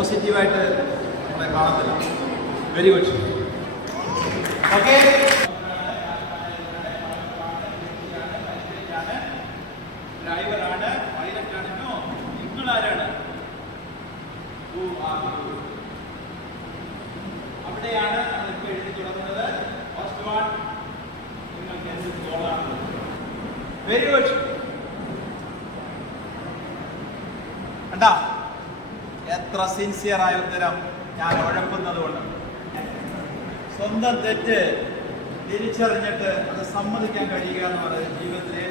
പോസിറ്റീവായിട്ട് നമ്മളെ കാണത്തില്ല. Very good. ഓക്കെ, ഡ്രൈവറാണ്, പൈലറ്റാണ്. നിങ്ങളാരാണ്? അവിടെയാണ് നമ്മളിപ്പോൾ എഴുതി തുടങ്ങുന്നത്. ഫസ്റ്റ് വൺ നിങ്ങൾക്ക് ഗോളാണ്. Very good. കണ്ടാ എത്ര സിൻസിയറായ ഉത്തരം. ഞാൻ ഉഴപ്പുന്നത് കൊണ്ട് സ്വന്തം തെറ്റ് തിരിച്ചറിഞ്ഞിട്ട് അത് സമ്മതിക്കാൻ കഴിയുക എന്ന് പറയുന്നത് ജീവിതത്തിലെ